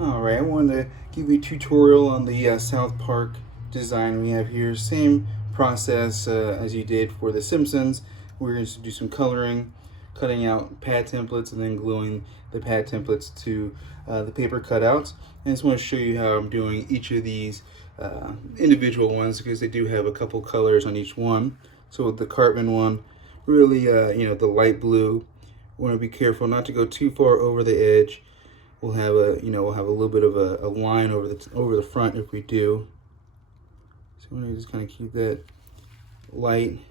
Alright, I wanted to give you a tutorial on the South Park design we have here. Same process as you did for The Simpsons. We're going to do some coloring, cutting out pad templates, and then gluing the pad templates to the paper cutouts. And I just want to show you how I'm doing each of these individual ones because they do have a couple colors on each one. So with the Cartman one, really, the light blue, we want to be careful not to go too far over the edge. We'll have a little bit of a line over the front if we do. So I'm gonna just kind of keep that lightly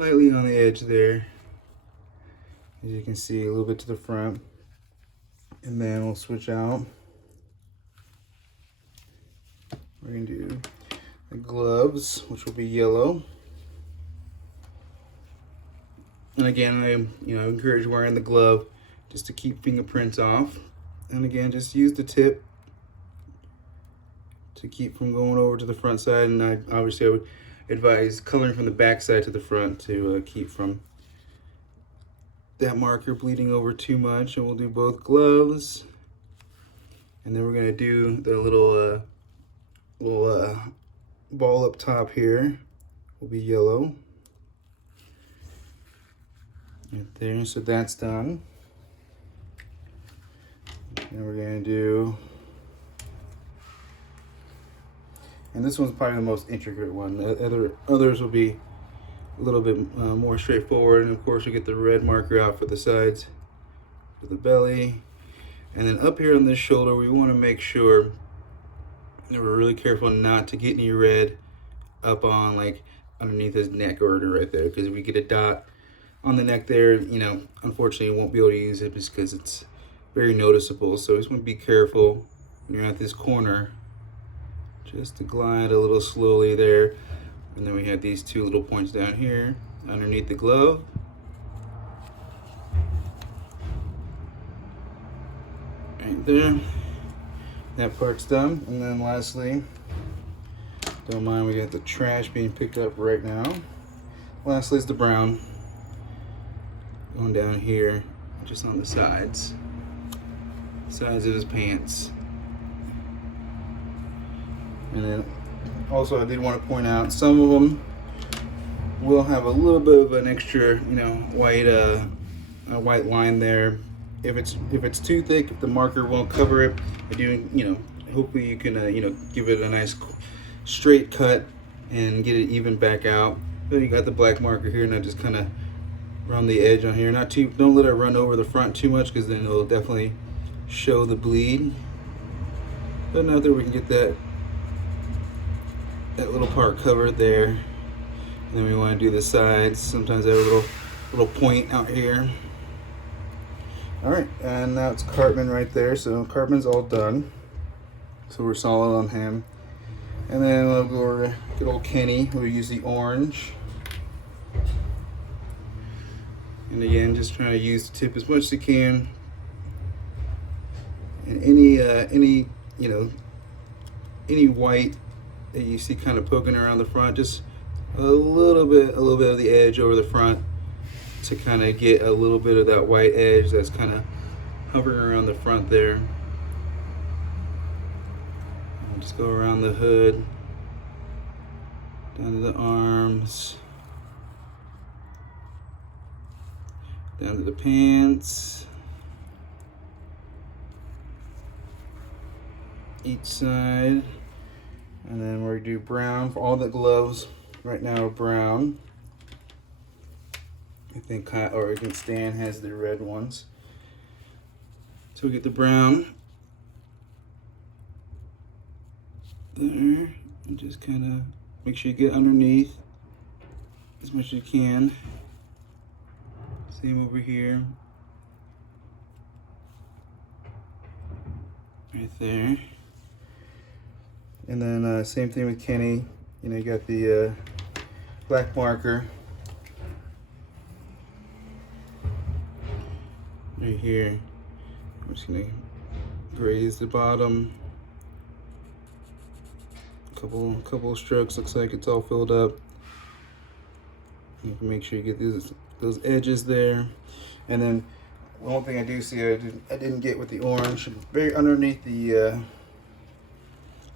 on the edge there. As you can see, a little bit to the front. And then we'll switch out. We're gonna do the gloves, which will be yellow. And again, I encourage wearing the glove just to keep fingerprints off. And again, just use the tip to keep from going over to the front side. And I would advise coloring from the back side to the front to keep from that marker bleeding over too much. And we'll do both gloves. And then we're gonna do the little ball up top here will be yellow. Right there, so that's done. And we're gonna do, and this one's probably the most intricate one. The others will be a little bit more straightforward. And of course, we get the red marker out for the sides, for the belly. And then up here on this shoulder, we wanna make sure that we're really careful not to get any red up on like underneath his neck or right there. Because if we get a dot on the neck there, unfortunately we won't be able to use it just because it's very noticeable. So just want to be careful when you're at this corner, just to glide a little slowly there. And then we have these two little points down here underneath the glove. Right there. That part's done. And then lastly, don't mind, we got the trash being picked up right now. Lastly is the brown going down here, just on the sides of his pants. And then also I did want to point out some of them will have a little bit of an extra white line there. If it's too thick, if the marker won't cover it, I do hopefully you can give it a nice straight cut and get it even back out. Then you got the black marker here, and I just kind of run the edge on here. Don't let it run over the front too much, because then it'll definitely show the bleed. But now that we can get that little part covered there. And then we want to do the sides. Sometimes I have a little point out here. All right, and now it's Cartman right there. So Cartman's all done. So we're solid on him. And then we'll go over to good old Kenny. We'll use the orange. And again, just trying to use the tip as much as you can. And any white that you see kind of poking around the front, just a little bit of the edge over the front to kind of get a little bit of that white edge that's kind of hovering around the front there. And just go around the hood, down to the arms, down to the pants, each side. And then we're gonna do brown for all the gloves. Right now are brown. I think Oregon Stan has the red ones. So we get the brown there, and just kind of make sure you get underneath as much as you can. Same over here. Right there. And then same thing with Kenny. You got the black marker right here. I'm just gonna graze the bottom. Couple of strokes. Looks like it's all filled up. You can make sure you get those edges there. And then One thing I do see I didn't get with the orange, very underneath the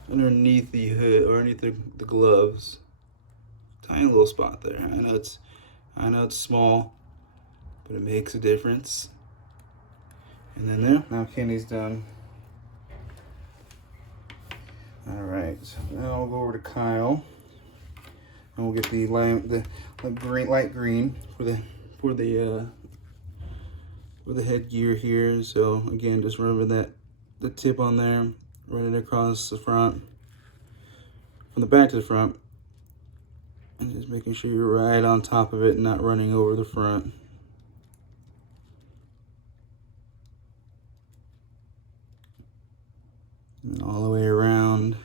hood or underneath the gloves. Tiny little spot there. I know it's small, but it makes a difference. And then there, now Kenny's done. All right, so now we'll go over to Kyle, and we'll get the light green for the headgear here. So again, just remember that the tip on there, run it across the front, from the back to the front, and just making sure you're right on top of it and not running over the front. And all the way around.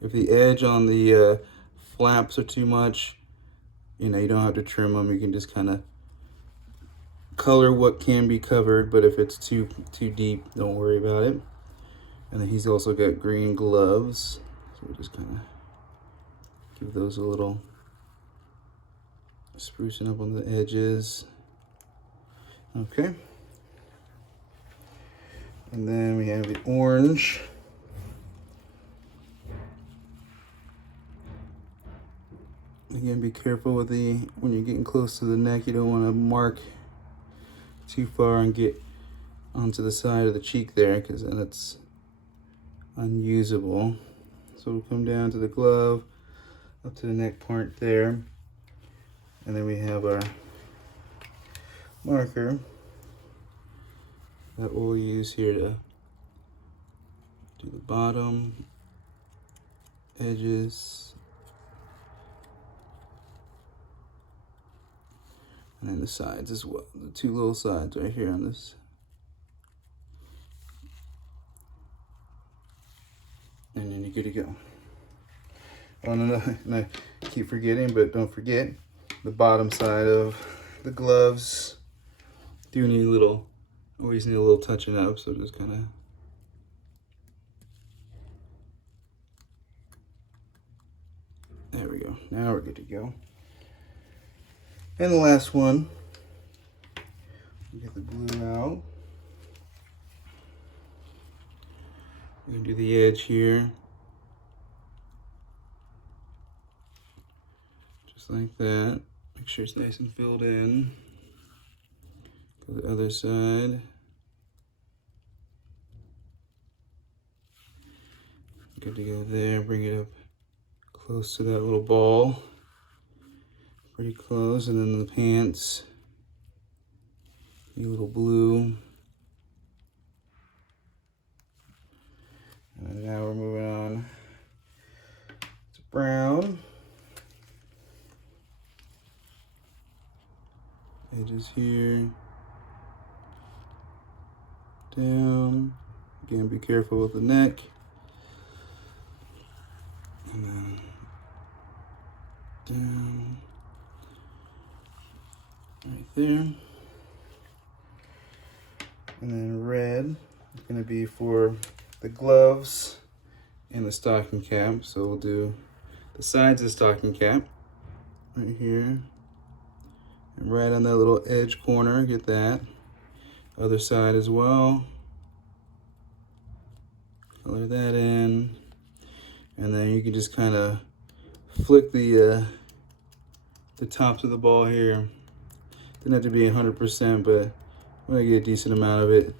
If the edge on the flaps are too much, you know, you don't have to trim them. You can just kind of color what can be covered, but if it's too deep, don't worry about it. And then he's also got green gloves, so we'll just kind of give those a little sprucing up on the edges. Okay. And then we have the orange. Again, be careful with when you're getting close to the neck, you don't want to mark too far and get onto the side of the cheek there, because then it's unusable. So we'll come down to the glove, up to the neck part there. And then we have our marker that we'll use here to do the bottom edges, and then the sides as well, the two little sides right here on this. And then you're good to go. Oh, no, I keep forgetting, but don't forget the bottom side of the gloves do need always need a little touching up, so just kind of there we go. Now we're good to go. And the last one, get the glue out. We're gonna do the edge here, just like that. Make sure it's nice and filled in. Go to the other side. Good to go there. Bring it up close to that little ball. Pretty close. And then the pants. A little blue. And now we're moving on to brown. Edges here. Down. Again, be careful with the neck. And then down. Right there. And then red is going to be for the gloves and the stocking cap. So we'll do the sides of the stocking cap right here. And right on that little edge corner, get that. Other side as well. Color that in. And then you can just kind of flick the tops of the ball here. Doesn't have to be 100%, but when I get a decent amount of it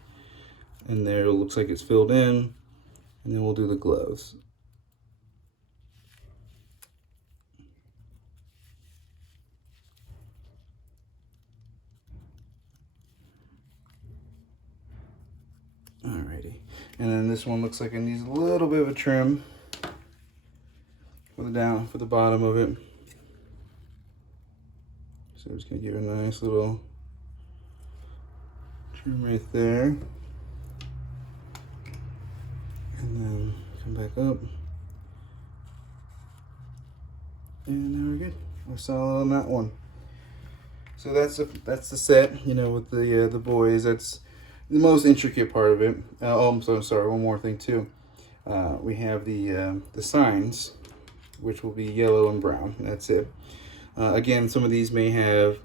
in there, it looks like it's filled in. And then we'll do the gloves. Alrighty, and then this one looks like it needs a little bit of a trim for the bottom of it. So I'm just gonna give it a nice little trim right there, and then come back up, and now we're good. We're solid on that one. So that's the set. You know, with the boys, that's the most intricate part of it. Oh, I'm so sorry. One more thing too. We have the signs, which will be yellow and brown. That's it. Again, some of these may have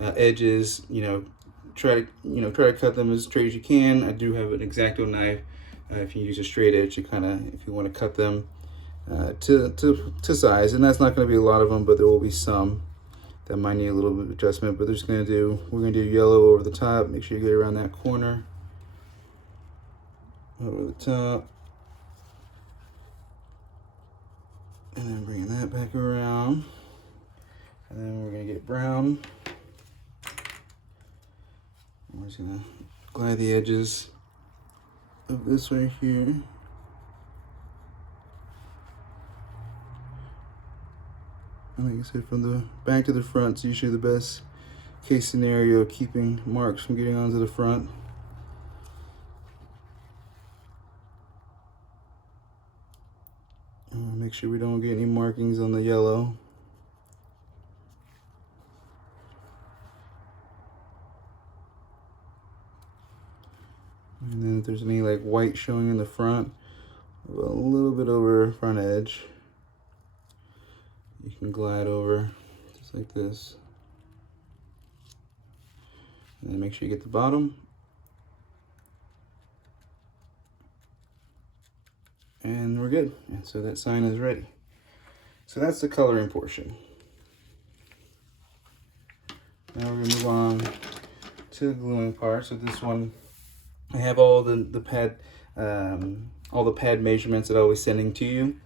edges, you know, try to cut them as straight as you can. I do have an X-Acto knife. If you use a straight edge, if you want to cut them to size, and that's not going to be a lot of them, but there will be some that might need a little bit of adjustment. But we're gonna do yellow over the top. Make sure you get around that corner, over the top, and then bringing that back around, and then we're gonna get brown. We're just gonna glide the edges of this right here. And like I said, from the back to the front, it's usually the best case scenario, keeping marks from getting onto the front. And make sure we don't get any markings on the yellow. And then if there's any like white showing in the front, a little bit over front edge, you can glide over just like this. And then make sure you get the bottom. And we're good. And so that sign is ready. So that's the coloring portion. Now we're gonna move on to the gluing part. So this one, I have all the pad measurements that I was sending to you.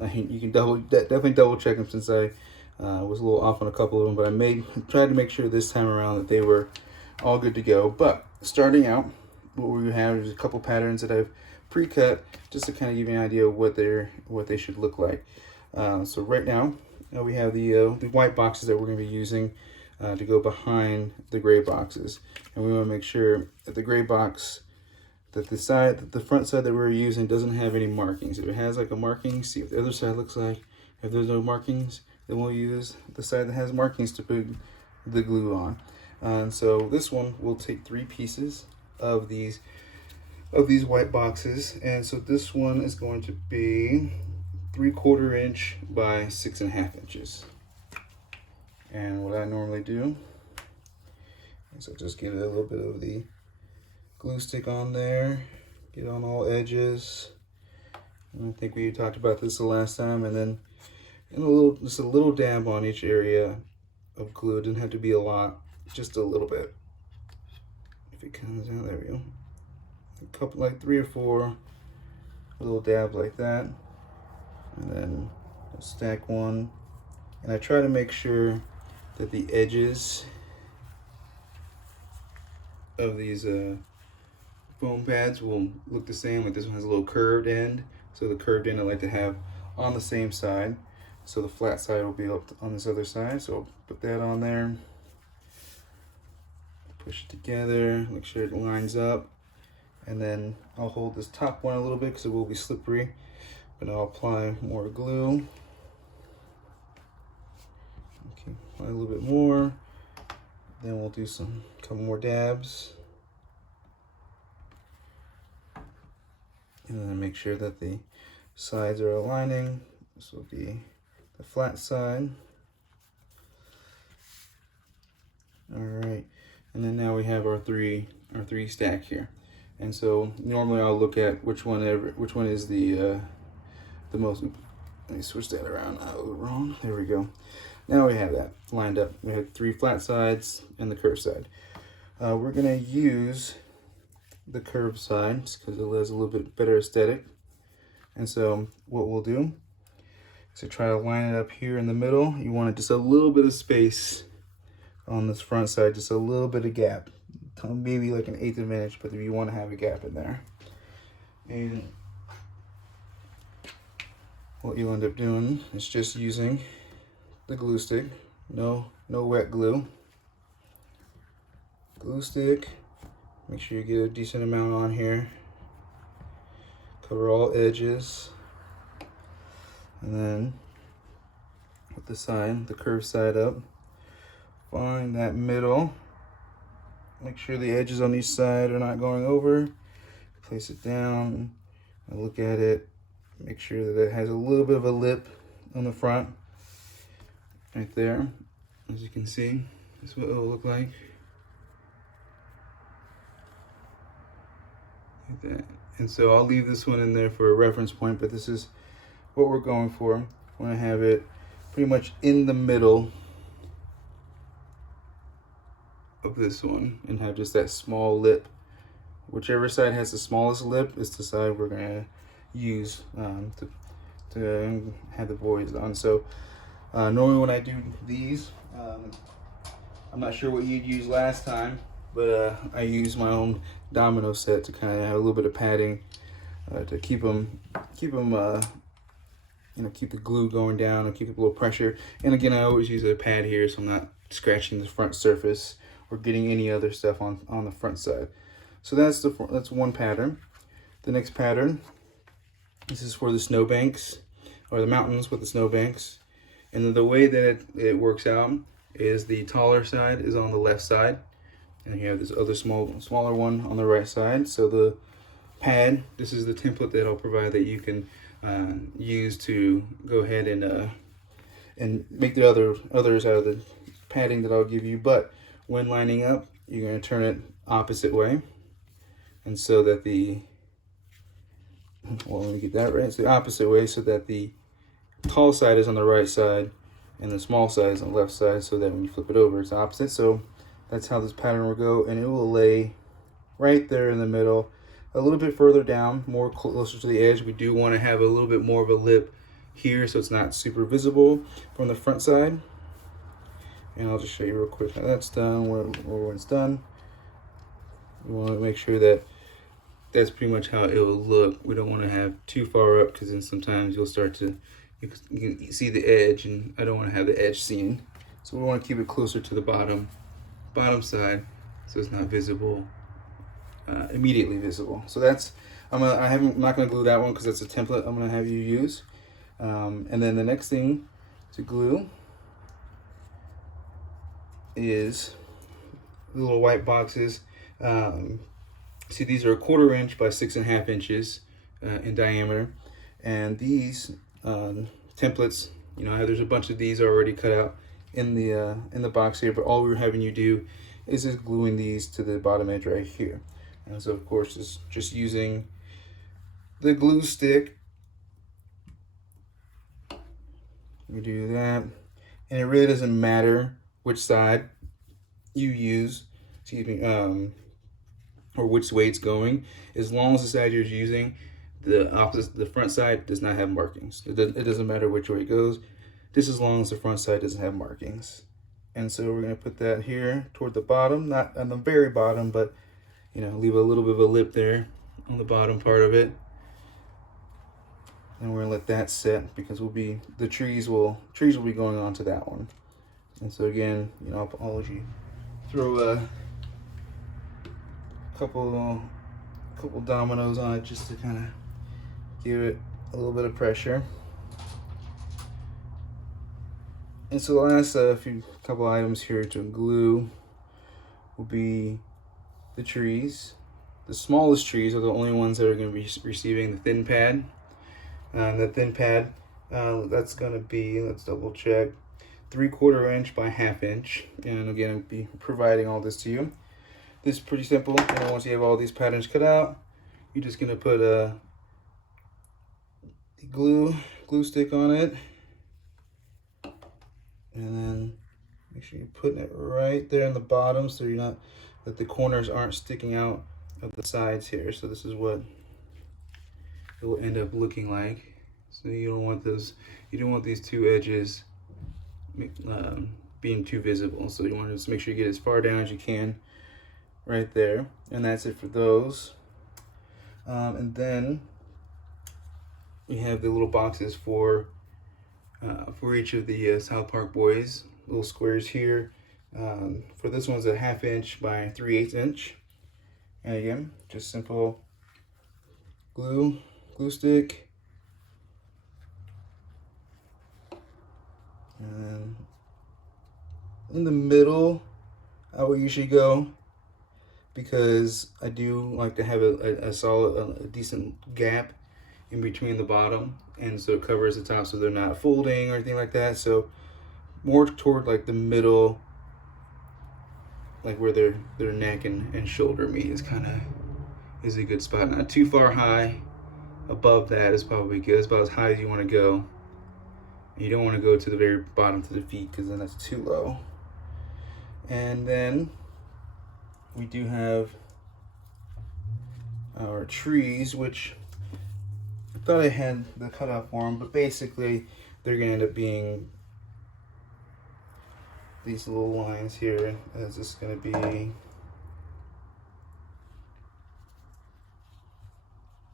You can definitely double check them, since I was a little off on a couple of them, but I tried to make sure this time around that they were all good to go. But starting out, what we have is a couple patterns that I've pre-cut just to kind of give you an idea of what they should look like. So right now we have the white boxes that we're going to be using to go behind the gray boxes, and we want to make sure that the gray box, that the front side that we're using doesn't have any markings. If it has like a marking, see what the other side looks like. If there's no markings, then we'll use the side that has markings to put the glue on. And so this one, we'll take 3 pieces of these white boxes, and so this one is going to be 3/4 inch by 6.5 inches. And what I normally do is I'll just give it a little bit of the glue stick on there, get on all edges. And I think we talked about this the last time, and then just a little dab on each area of glue. It doesn't have to be a lot, just a little bit. If it comes out, there we go. A couple, like 3 or 4 little dabs like that, and then I'll stack one. And I try to make sure that the edges of these foam pads will look the same. Like this one has a little curved end, so the curved end I like to have on the same side, so the flat side will be up on this other side. So I'll put that on there, push it together, make sure it lines up, and then I'll hold this top one a little bit because it will be slippery, but I'll apply more glue. Okay, apply a little bit more, then we'll do a couple more dabs. And then make sure that the sides are aligning. This will be the flat side. All right, and then now we have our three stack here. And so normally I'll look at which one is the most. Let me switch that around. I was wrong. There we go. Now we have that lined up. We have 3 flat sides and the curved side. We're gonna use the curved side because it has a little bit better aesthetic. And so what we'll do is to try to line it up here in the middle. You want just a little bit of space on this front side, just a little bit of gap, maybe like 1/8 of an inch, but you want to have a gap in there. And what you'll end up doing is just using the glue stick, no wet glue, glue stick. Make sure you get a decent amount on here. Cover all edges. And then with the curved side up, find that middle. Make sure the edges on each side are not going over. Place it down and look at it. Make sure that it has a little bit of a lip on the front. Right there. As you can see, this is what it will look like. like that. And so I'll leave this one in there for a reference point, but this is what we're going for. We're gonna have it pretty much in the middle of this one and have just that small lip. Whichever side has the smallest lip is the side we're gonna use to have the boys on. So normally when I do these, I'm not sure what you'd use last time, but I use my own domino set to kind of have a little bit of padding to keep them, you know, keep the glue going down and keep a little pressure. And again, I always use a pad here so I'm not scratching the front surface or getting any other stuff on the front side. So that's one pattern. The next pattern, this is for the snowbanks or the mountains with the snowbanks. And the way that it works out is the taller side is on the left side, and you have this other smaller one on the right side. So the pad, this is the template that I'll provide that you can use to go ahead and make the others out of the padding that I'll give you. But when lining up, you're going to turn it opposite way, and so that let me get that right. It's the opposite way, so that the tall side is on the right side and the small side is on the left side, so that when you flip it over, it's opposite. So that's how this pattern will go, and it will lay right there in the middle, a little bit further down, more closer to the edge. We do want to have a little bit more of a lip here so it's not super visible from the front side. And I'll just show you real quick how that's done, or when it's done. We want to make sure that that's pretty much how it will look. We don't want to have too far up, because then sometimes you'll start to, you can see the edge, and I don't want to have the edge seen. So we want to keep it closer to the bottom side, so it's not visible, immediately visible. So that's, I'm not gonna glue that one because that's a template I'm gonna have you use. And then the next thing to glue is the little white boxes. See, these are 1/4 inch by 6.5 inches in diameter, and these templates, you know, there's a bunch of these already cut out in the box here, but all we're having you do is just gluing these to the bottom edge right here. And so of course it's just using the glue stick. We do that, and it really doesn't matter which side you use, excuse me, or which way it's going, as long as the side you're using, the front side does not have markings. It doesn't matter which way it goes, just as long as the front side doesn't have markings. And so we're going to put that here toward the bottom, not on the very bottom, but you know, leave a little bit of a lip there on the bottom part of it. And we're going to let that set, because the trees will be going on to that one. And so again, you know, I'll let you throw a couple dominoes on it just to kind of give it a little bit of pressure. And so the last couple items here to glue will be the trees. The smallest trees are the only ones that are going to be receiving the thin pad. The thin pad, that's going to be, let's double check, 3/4 inch by 1/2 inch. And again, I'll be providing all this to you. This is pretty simple. You know, once you have all these patterns cut out, you're just going to put a glue stick on it, and then make sure you're putting it right there in the bottom, so that the corners aren't sticking out of the sides here. So this is what it will end up looking like. So you don't want these two edges being too visible. So you want to just make sure you get as far down as you can right there. And that's it for those. And then we have the little boxes for each of the South Park boys, little squares here. For this one's a 1/2 inch by 3/8 inch. And again, just simple glue stick. And then in the middle, I would usually go, because I do like to have a decent gap in between the bottom, and so it covers the top so they're not folding or anything like that. So more toward like the middle, like where their neck and shoulder meet, is kind of is a good spot. Not too far high. Above that is probably good. It's about as high as you want to go. You don't want to go to the very bottom to the feet because then that's too low. And then we do have our trees, which I thought I had the cutout for them, but basically they're going to end up being these little lines here. Is this going to be a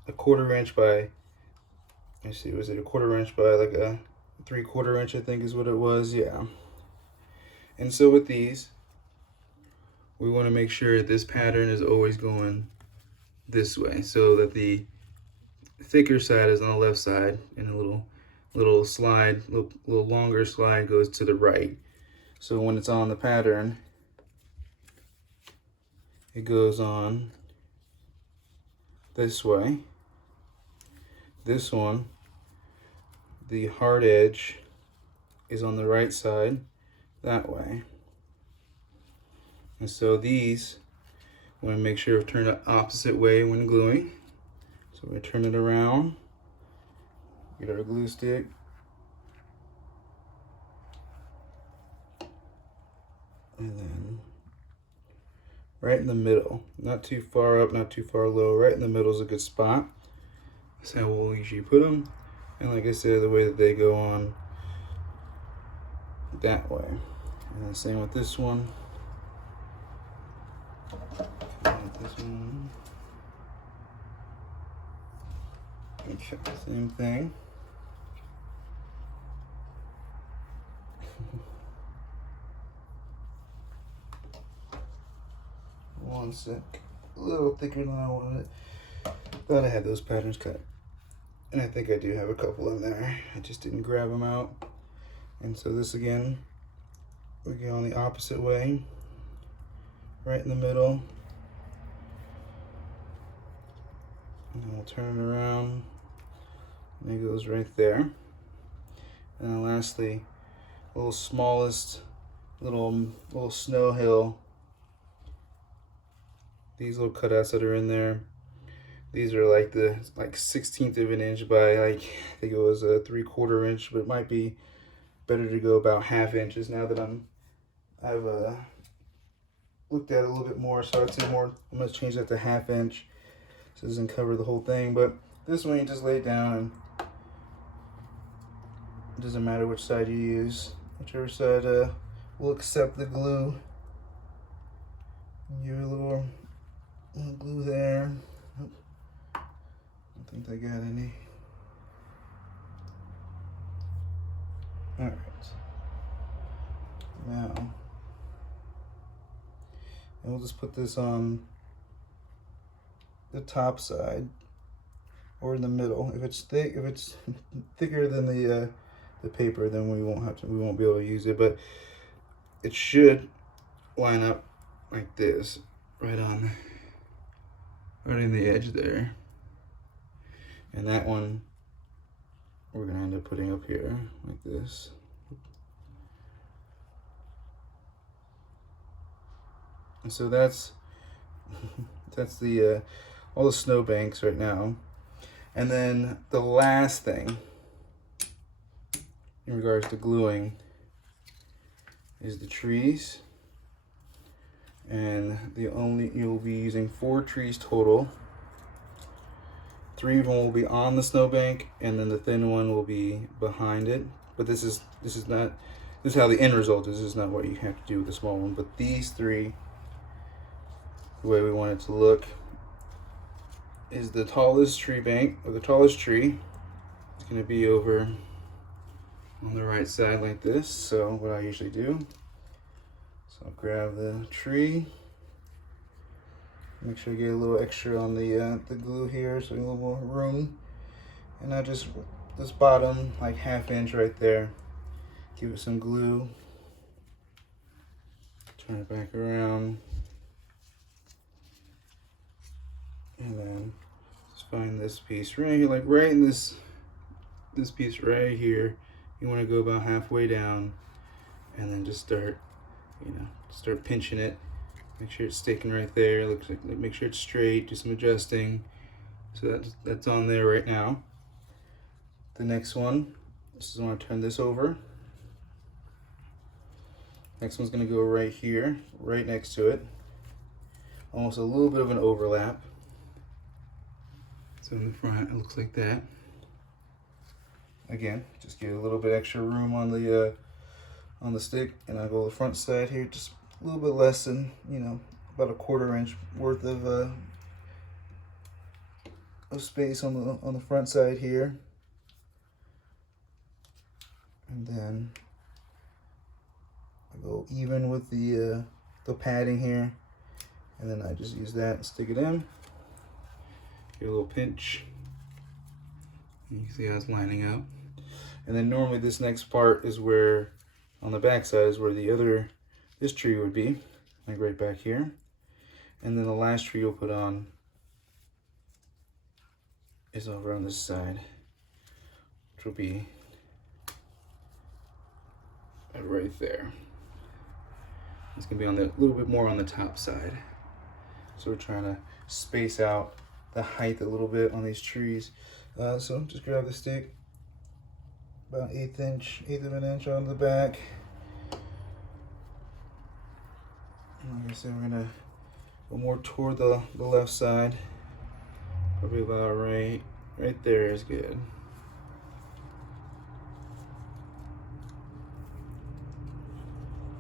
1/4 inch by, let's see, was it a 1/4 inch by like a 3/4 inch, I think is what it was, yeah. And so with these, we want to make sure that this pattern is always going this way, so that the thicker side is on the left side, and a little slide, little longer slide goes to the right. So when it's on the pattern, it goes on this way. This one, the hard edge is on the right side that way. And so these, we want to make sure we turn the opposite way when gluing. So we turn it around, get our glue stick, and then right in the middle, not too far up, not too far low, right in the middle is a good spot. That's how we'll usually put them. And like I said, the way that they go on that way. And the same with this one. Okay, same thing. One sec. A little thicker than I wanted it. Thought I had those patterns cut. And I think I do have a couple in there. I just didn't grab them out. And so this again, we go on the opposite way. Right in the middle. And then we'll turn it around. And it goes right there. And then lastly, little smallest little snow hill. These little cutouts that are in there, these are like the 1/16 of an inch by I think it was a 3/4 inch, but it might be better to go about 1/2 inches now that I've looked at it a little bit more. So I'd say more, I'm gonna change that to 1/2 inch so it doesn't cover the whole thing. But this one you just lay it down, and it doesn't matter which side you use, whichever side will accept the glue. Give it a little glue there. Oh, I don't think I got any. All right. Now, and we'll just put this on the top side or in the middle. If it's thick, if it's thicker than the paper, then we won't be able to use it. But it should line up like this, right in the edge there. And that one we're gonna end up putting up here like this. And so that's the all the snow banks right now. And then the last thing in regards to gluing is the trees. And you'll be using 4 trees total. 3 of them will be on the snowbank, and then the thin one will be behind it. But this is how the end result is. This is not what you have to do with the small one. But these 3, the way we want it to look, is the tallest tree bank, or the tallest tree. It's going to be over on the right side like this. So what I usually do, so I'll grab the tree, make sure I get a little extra on the glue here, so a little more room, and I just this bottom like 1/2 inch right there, give it some glue, turn it back around, and then just find this piece right here, like right in this piece right here. You want to go about halfway down, and then just start pinching it Make sure it's sticking right there. Looks like, make sure it's straight. Do some adjusting. So that's on there right now. The next one, this is when I turn this over. Next one's gonna go right here, right next to it. Almost a little bit of an overlap. So in the front, it looks like that. Again, just get a little bit extra room on the stick, and I go the front side here, just a little bit less than, you know, about a 1/4 inch worth of space on the front side here, and then I go even with the padding here, and then I just use that and stick it in. Get a little pinch. You can see how it's lining up. And then normally this next part is where, on the back side, is where this tree would be, like right back here. And then the last tree you'll put on is over on this side, which will be right there. It's gonna be on a little bit more on the top side. So we're trying to space out the height a little bit on these trees. So just grab the stick, about eighth of an inch on the back. And like I said, we're gonna go more toward the left side. Probably about right there is good.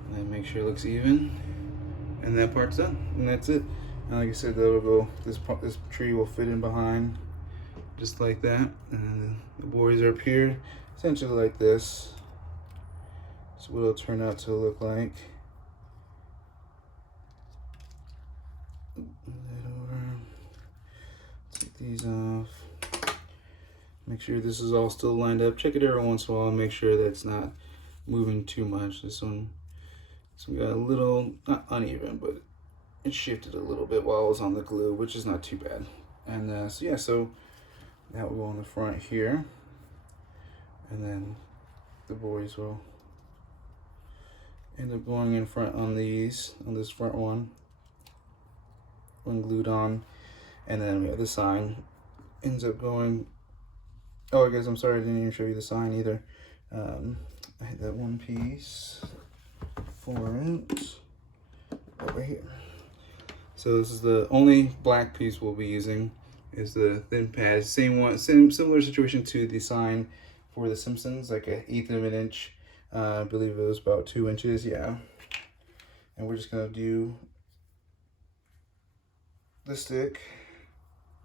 And then make sure it looks even. And that part's done, and that's it. And like I said, that'll go, this tree will fit in behind, just like that. And the boys are up here, essentially like this. That's what it'll turn out to look like. Take these off. Make sure this is all still lined up. Check it every once in a while and make sure that it's not moving too much. This one got a little, not uneven, but it shifted a little bit while I was on the glue, which is not too bad. And so yeah, so that will go on the front here, and then the boys will end up going in front on this front one when glued on. And then we have the sign ends up going, oh I guess I'm sorry I didn't even show you the sign either. I had that one piece, 4 inch over here. So this is the only black piece we'll be using, is the thin pad. Similar situation to the sign for The Simpsons, like an 1/8 of an inch. I believe it was about 2 inches, yeah. And we're just gonna do the stick,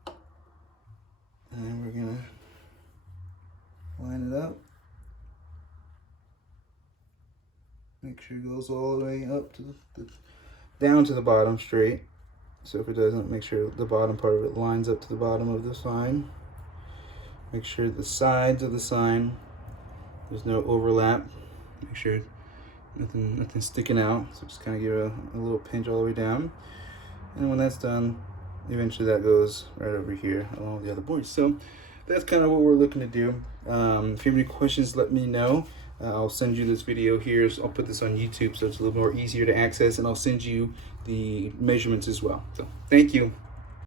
and then we're gonna line it up. Make sure it goes all the way up to down to the bottom straight. So if it doesn't, make sure the bottom part of it lines up to the bottom of the sign. Make sure the sides of the sign, there's no overlap. Make sure nothing sticking out. So just kind of give a little pinch all the way down. And when that's done, eventually that goes right over here along with the other boards. So that's kind of what we're looking to do. If you have any questions, let me know. I'll send you this video here. So I'll put this on YouTube so it's a little more easier to access, and I'll send you the measurements as well. So thank you.